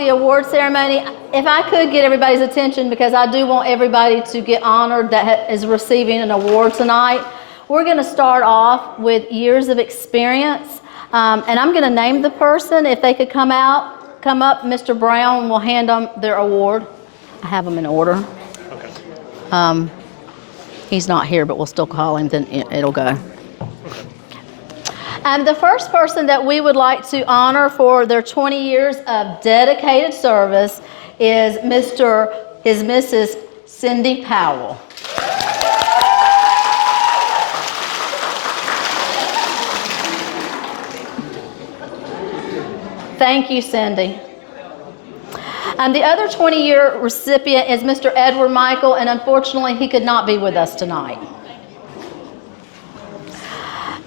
the award ceremony. If I could get everybody's attention, because I do want everybody to get honored that is receiving an award tonight. We're going to start off with years of experience, and I'm going to name the person. If they could come up, Mr. Brown will hand them their award. I have them in order. Okay. He's not here, but we'll still call him, then it'll go. The first person that we would like to honor for their 20 years of dedicated service is Mrs. Cindy Powell. Thank you, Cindy. The other 20-year recipient is Mr. Edward Michael, and unfortunately, he could not be with us tonight.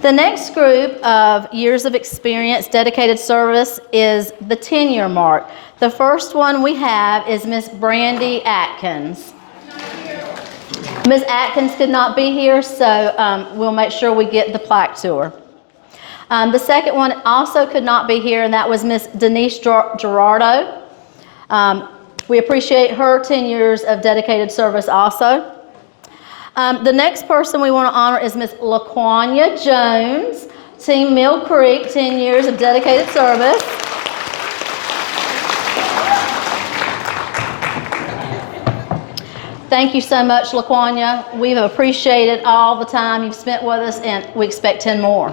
The next group of years of experience, dedicated service, is the 10-year mark. The first one we have is Miss Brandy Atkins. Miss Atkins could not be here, so we'll make sure we get the plaque to her. The second one also could not be here, and that was Miss Denise Gerardo. We appreciate her 10 years of dedicated service also. The next person we want to honor is Miss LaQuanya Jones, Team Mill Creek, 10 years of dedicated service. Thank you so much, LaQuanya. We've appreciated all the time you've spent with us, and we expect 10 more.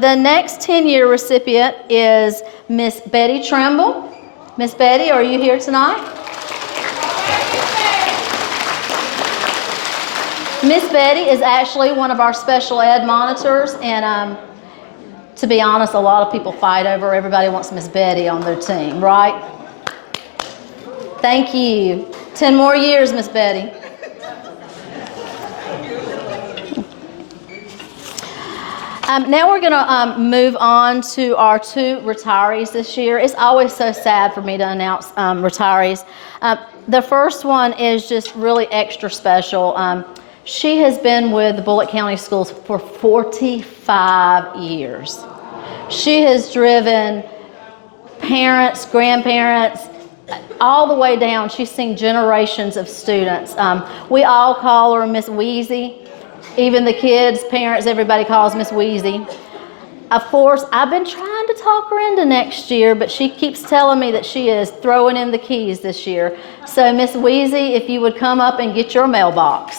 The next 10-year recipient is Miss Betty Trimble. Miss Betty, are you here tonight? Miss Betty is actually one of our special ed monitors, and to be honest, a lot of people fight over everybody wants Miss Betty on their team, right? Thank you. 10 more years, Miss Betty. Now we're going to move on to our 2 retirees this year. It's always so sad for me to announce retirees. The first one is just really extra special. She has been with the Bulloch County Schools for 45 years. She has driven parents, grandparents, all the way down. She's seen generations of students. We all call her Miss Wheezy. Even the kids, parents, everybody calls Miss Wheezy. Of course, I've been trying to talk her into next year, but she keeps telling me that she is throwing in the keys this year. So, Miss Wheezy, if you would come up and get your mailbox.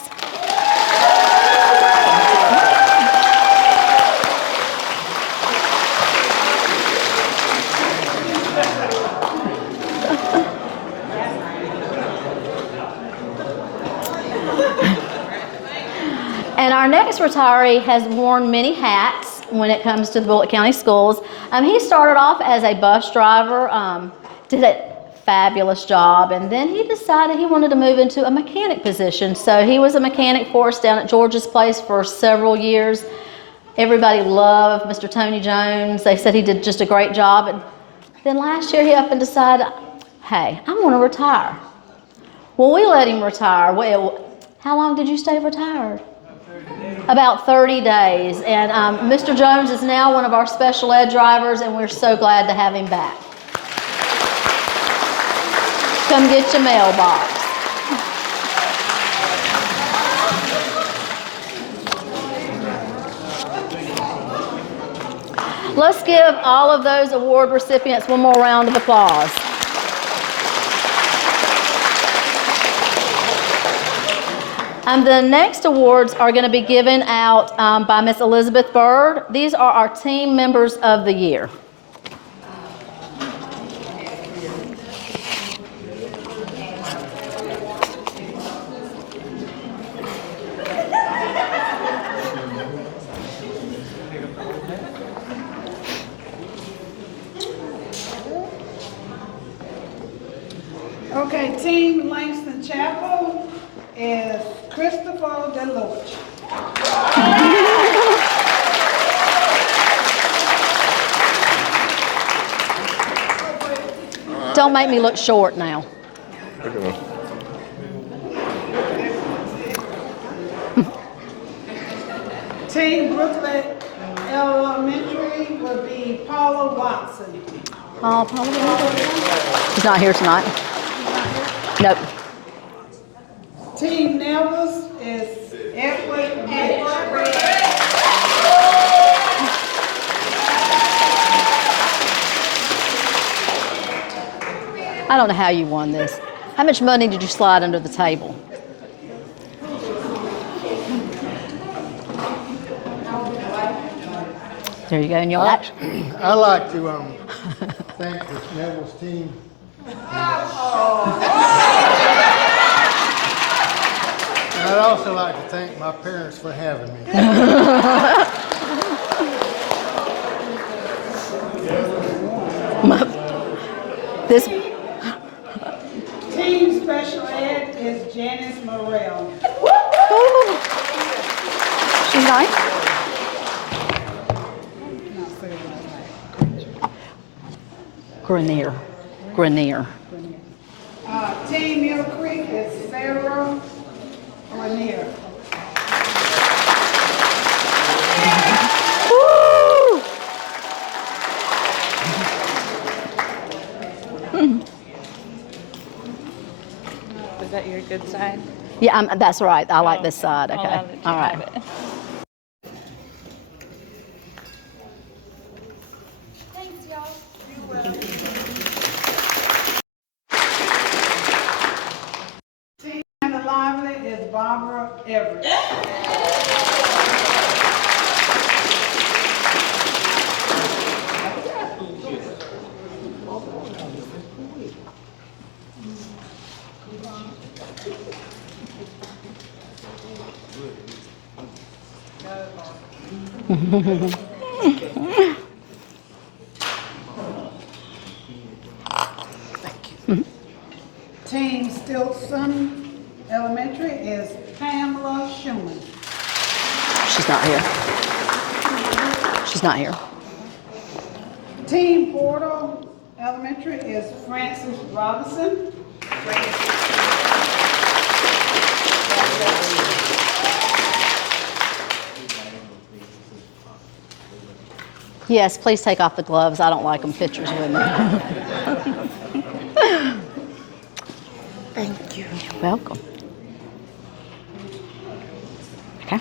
And our next retiree has worn many hats when it comes to the Bulloch County Schools. He started off as a bus driver, did a fabulous job, and then he decided he wanted to move into a mechanic position. So he was a mechanic for us down at George's Place for several years. Everybody loved Mr. Tony Jones. They said he did just a great job. And then last year he up and decided, hey, I want to retire. Well, we let him retire. Well, how long did you stay retired? About 30 days. And Mr. Jones is now one of our special ed drivers, and we're so glad to have him back. Come get your mailbox. Let's give all of those award recipients one more round of applause. The next awards are going to be given out by Miss Elizabeth Bird. These are our team members of the year. Okay, Team Langston Chapel is Christopher Deloach. Don't make me look short now. Team Brooklet Elementary will be Paula Watson. Oh, probably. She's not here tonight. Nope. Team Nevers is Edward Rich. I don't know how you won this. How much money did you slide under the table? There you go, and you'll I like to thank the Neville's team. And I'd also like to thank my parents for having me. this. Team Special Ed is Janice Morrell. She's nice. Grenier. Team Mill Creek is Sarah Grenier. Was that your good side? Yeah, that's right. I like this side. I'll Okay. let you All right. have it. Thanks, y'all. Team Anna Lively is Barbara Everett. Team Stilson Elementary is Pamela Schumann. She's not here. She's not here. Team Portal Elementary is Francis Robinson. Yes, please take off the gloves. I don't like them pictures with me. Thank you. You're welcome. Okay.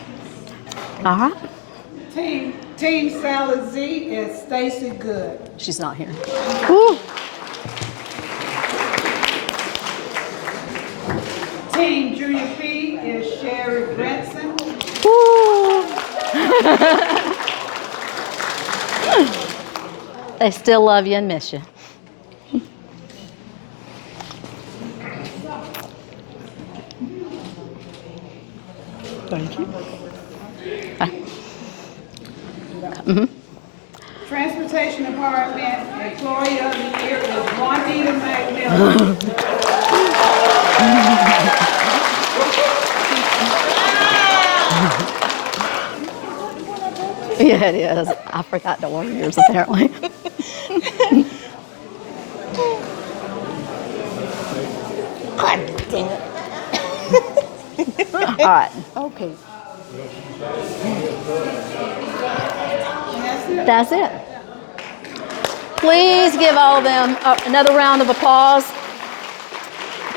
All right. Team Sally Z is Stacy Good. She's not here. Woo. Team Junior P is Sherry Branson. Woo. They still love you and miss you. Thank you. Transportation Department Employee of the Year is Juanita McMillan. Yeah, it is. I forgot to order yours apparently. God dang it. All right. Okay. That's it. Please give all of them another round of applause.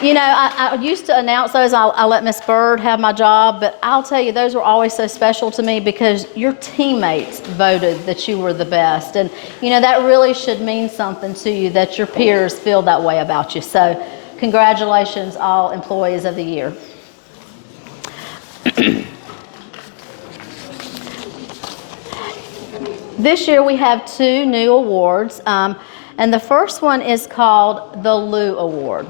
You know, I used to announce those. I let Miss Bird have my job, but I'll tell you, those were always so special to me because your teammates voted that you were the best. And, you know, that really should mean something to you that your peers feel that way about you. So congratulations, all employees of the year. This year we have 2 new awards, and the first one is called the Lou Award.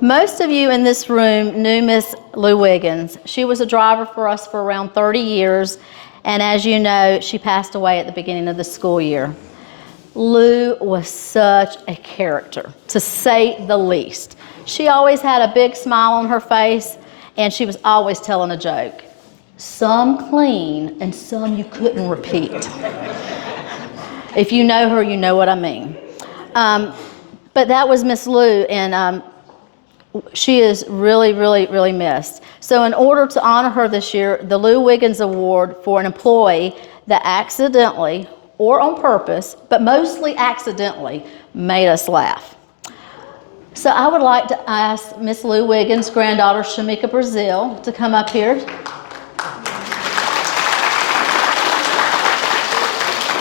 Most of you in this room knew Miss Lou Wiggins. She was a driver for us for around 30 years, and as you know, she passed away at the beginning of the school year. Lou was such a character, to say the least. She always had a big smile on her face, and she was always telling a joke. Some clean and some you couldn't repeat. If you know her, you know what I mean. But that was Miss Lou, and she is really, really, really missed. So in order to honor her this year, the Lou Wiggins Award for an employee that accidentally or on purpose, but mostly accidentally, made us laugh. So I would like to ask Miss Lou Wiggins' granddaughter, Shamika Brazil, to come up here.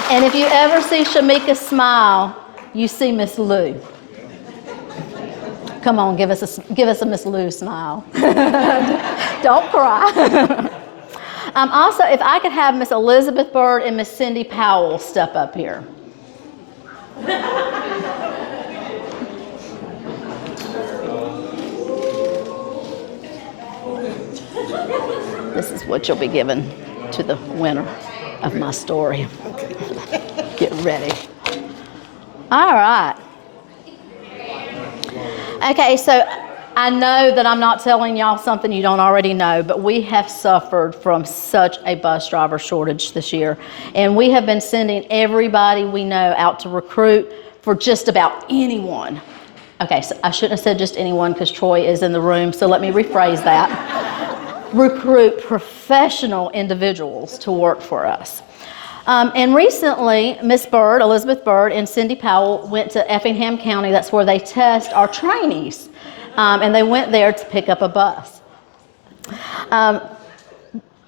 And if you ever see Shamika smile, you see Miss Lou. Come on, give us a Miss Lou smile. Don't cry. Also, if I could have Miss Elizabeth Bird and Miss Cindy Powell step up here. This is what you'll be given to the winner of my story. Get ready. All right. Okay, so I know that I'm not telling y'all something you don't already know, but we have suffered from such a bus driver shortage this year. And we have been sending everybody we know out to recruit for just about anyone. Okay, so I shouldn't have said just anyone because Troy is in the room, so let me rephrase that. Recruit professional individuals to work for us. And recently, Miss Bird, Elizabeth Bird, and Cindy Powell went to Effingham County. That's where they test our trainees. And they went there to pick up a bus.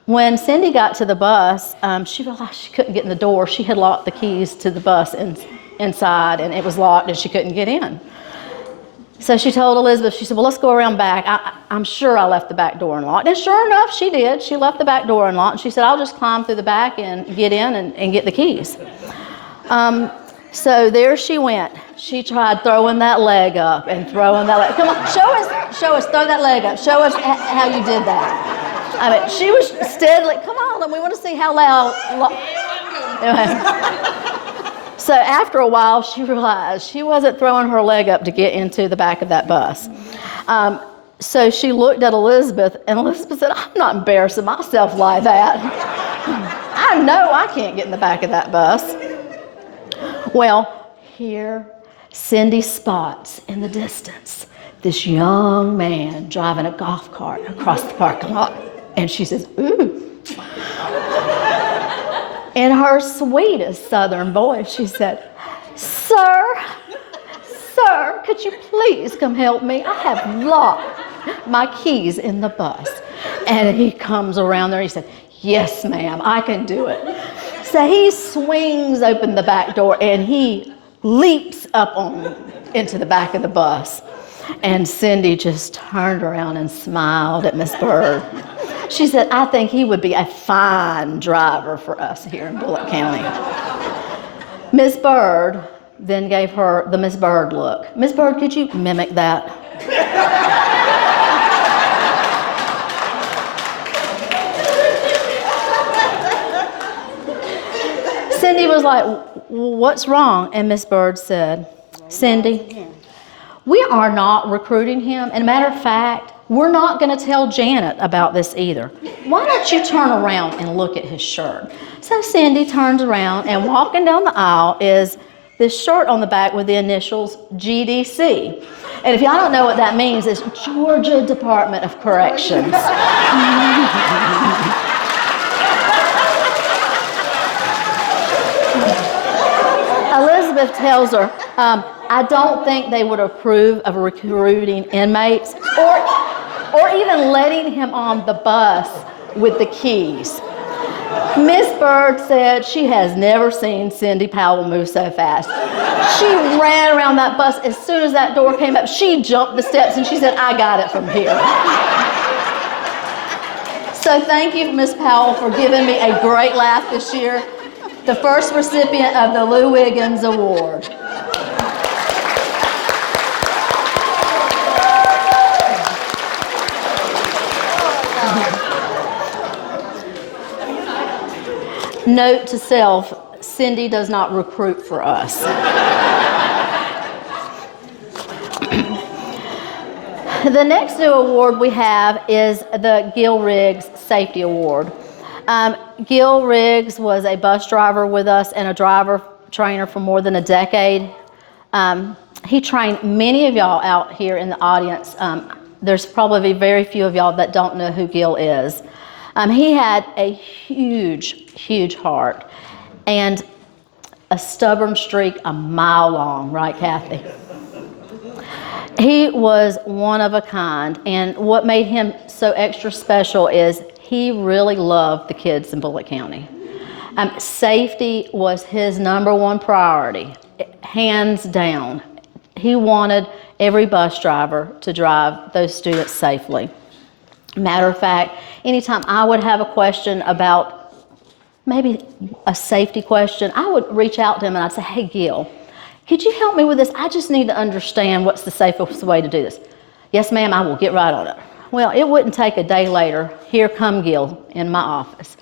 When Cindy got to the bus, she realized she couldn't get in the door. She had locked the keys to the bus inside, and it was locked, and she couldn't get in. So she told Elizabeth, she said, well, let's go around back. I'm sure I left the back door unlocked. And sure enough, she did. She left the back door unlocked. And she said, I'll just climb through the back and get in and get the keys. So there she went. She tried throwing that leg up and throwing that leg. Come on, show us, throw that leg up. Show us how you did that. I mean, she was steadily, come on, and we want to see how loud. Anyway. So after a while, she realized she wasn't throwing her leg up to get into the back of that bus. So she looked at Elizabeth, and Elizabeth said, I'm not embarrassing myself like that. I know I can't get in the back of that bus. Well, here Cindy spots in the distance this young man driving a golf cart across the parking lot. And she says, ooh. In her sweetest southern voice, she said, Sir, could you please come help me? I have locked my keys in the bus. And he comes around there and he said, yes, ma'am, I can do it. So he swings open the back door and he leaps up into the back of the bus. And Cindy just turned around and smiled at Miss Bird. She said, I think he would be a fine driver for us here in Bulloch County. Miss Bird then gave her the Miss Bird look. Miss Bird, could you mimic that? Cindy was like, what's wrong? And Miss Bird said, Cindy, we are not recruiting him. And a matter of fact, we're not going to tell Janet about this either. Why don't you turn around and look at his shirt? So Cindy turns around, and walking down the aisle is this shirt on the back with the initials GDC. And if y'all don't know what that means, it's Georgia Department of Corrections. Elizabeth tells her, I don't think they would approve of recruiting inmates or even letting him on the bus with the keys. Miss Bird said she has never seen Cindy Powell move so fast. She ran around that bus. As soon as that door came up, she jumped the steps and she said, I got it from here. So thank you, Miss Powell, for giving me a great laugh this year. The first recipient of the Lou Wiggins Award. Note to self, Cindy does not recruit for us. The next new award we have is the Gilrigs Safety Award. Gilrigs was a bus driver with us and a driver trainer for more than a decade. He trained many of y'all out here in the audience. There's probably very few of y'all that don't know who Gil is. He had a huge, huge heart. And a stubborn streak a mile long, right, Kathy? He was one of a kind, and what made him so extra special is he really loved the kids in Bulloch County. Safety was his #1 priority, hands down. He wanted every bus driver to drive those students safely. Matter of fact, anytime I would have a question about maybe a safety question, I would reach out to him and I'd say, hey, Gil, could you help me with this? I just need to understand what's the safest way to do this. Yes, ma'am, I will get right on it. Well, it wouldn't take a day later. Here come Gil in my office.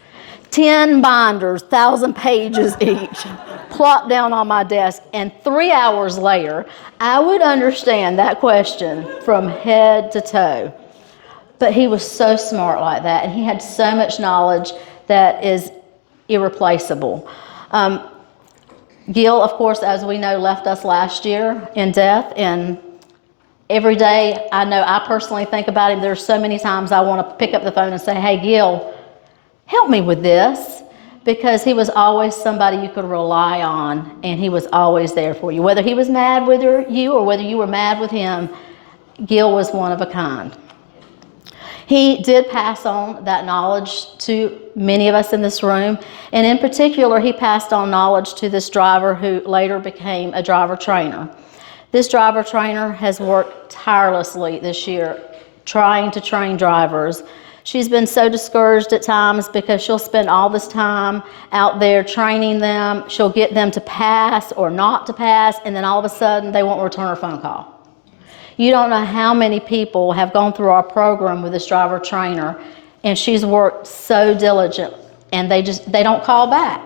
10 binders, 1,000 pages each, plopped down on my desk, and 3 hours later, I would understand that question from head to toe. But he was so smart like that, and he had so much knowledge that is irreplaceable. Gil, of course, as we know, left us last year in death, and every day I know I personally think about him. There's so many times I want to pick up the phone and say, hey, Gil, help me with this, because he was always somebody you could rely on, and he was always there for you. Whether he was mad with you or whether you were mad with him, Gil was one of a kind. He did pass on that knowledge to many of us in this room, and in particular, he passed on knowledge to this driver who later became a driver trainer. This driver trainer has worked tirelessly this year trying to train drivers. She's been so discouraged at times because she'll spend all this time out there training them. She'll get them to pass or not to pass, and then all of a sudden they won't return her phone call. You don't know how many people have gone through our program with this driver trainer, and she's worked so diligent, and they don't call back.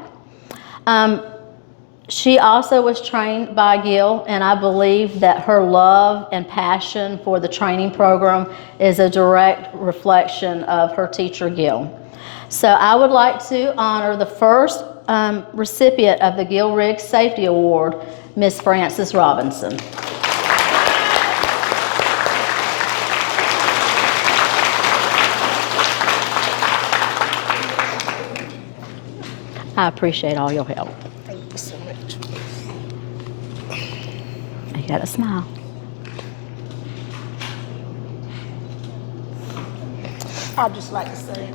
She also was trained by Gil, and I believe that her love and passion for the training program is a direct reflection of her teacher, Gil. So I would like to honor the first recipient of the Gilrigs Safety Award, Miss Frances Robinson. I appreciate all your help. Thank you so much. You got a smile. I'd just like to say,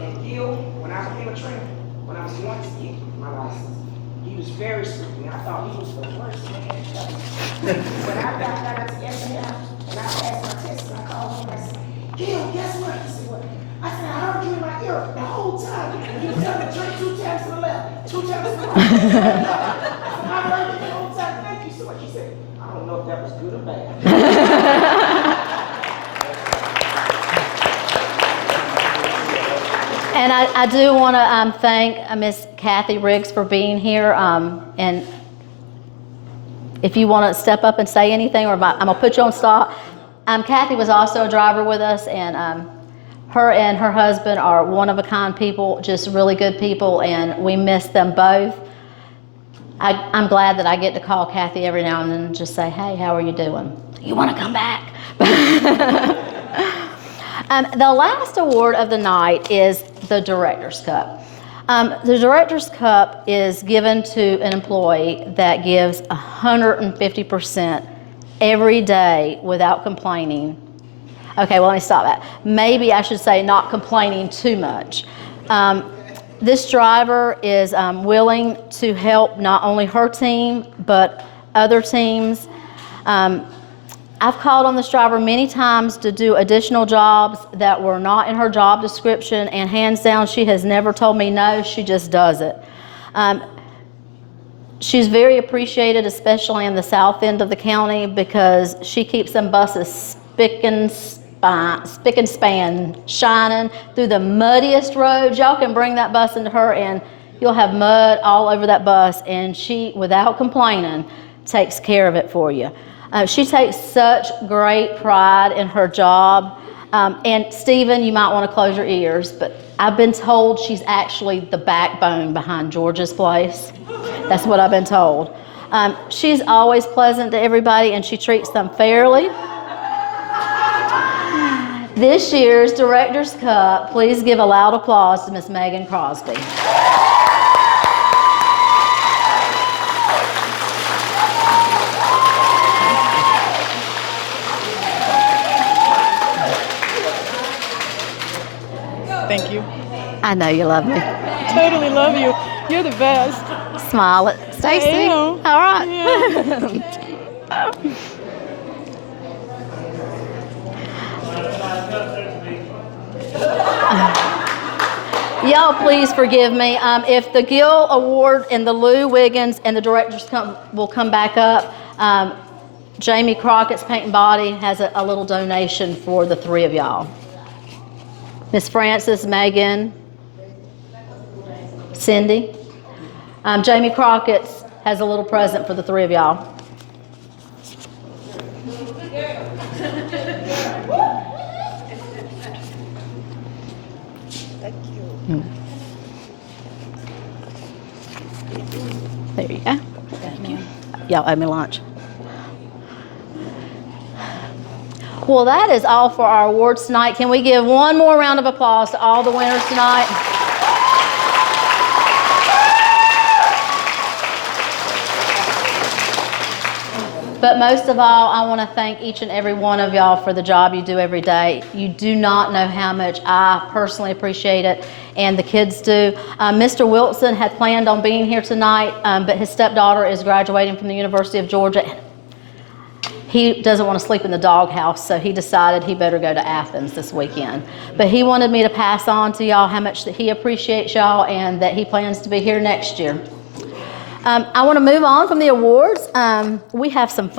And Gil, when I became a trainer, when I was going to get my license, he was very strict with me. I thought he was the worst man ever. When I got down to SAI, and I passed my test, and I called him and I said, Gil, guess what? He said, what? I said, I heard you in my ear the whole time. You were telling me to drink 2 times to the left, 2 times to the right. I heard you the whole time. Thank you so much. He said, I don't know if that was good or bad. And I do want to thank Miss Kathy Riggs for being here. And if you want to step up and say anything, or I'm going to put you on stop. Kathy was also a driver with us, and her and her husband are one-of-a-kind people, just really good people, and we miss them both. I'm glad that I get to call Kathy every now and then and just say, hey, how are you doing? You want to come back? The last award of the night is the Director's Cup. The Director's Cup is given to an employee that gives 150% every day without complaining. Okay, well, let me stop that. Maybe I should say not complaining too much. This driver is willing to help not only her team, but other teams. I've called on this driver many times to do additional jobs that were not in her job description, and hands down, she has never told me no, she just does it. She's very appreciated, especially in the south end of the county, because she keeps them buses spick and span, shining through the muddiest roads. Y'all can bring that bus into her and you'll have mud all over that bus, and she, without complaining, takes care of it for you. She takes such great pride in her job. And Stephen, you might want to close your ears, but I've been told she's actually the backbone behind George's Place. That's what I've been told. She's always pleasant to everybody, and she treats them fairly. This year's Director's Cup, please give a loud applause to Miss Megan Crosby. Thank you. I know you love me. Totally love you. You're the best. Smile at Stacy. I am. All right. Y'all, please forgive me. If the Gill Award and the Lou Wiggins and the Directors will come back up, Jamie Crockett's Paint and Body has a little donation for the three of y'all. Miss Frances, Megan, Cindy. Jamie Crockett's has a little present for the three of y'all. Thank you. There you go. Y'all owe me lunch. Well, that is all for our awards tonight. Can we give one more round of applause to all the winners tonight? But most of all, I want to thank each and every one of y'all for the job you do every day. You do not know how much I personally appreciate it, and the kids do. Mr. Wilson had planned on being here tonight, but his stepdaughter is graduating from the University of Georgia. He doesn't want to sleep in the doghouse, so he decided he better go to Athens this weekend. But he wanted me to pass on to y'all how much that he appreciates y'all and that he plans to be here next year. I want to move on from the awards. We have some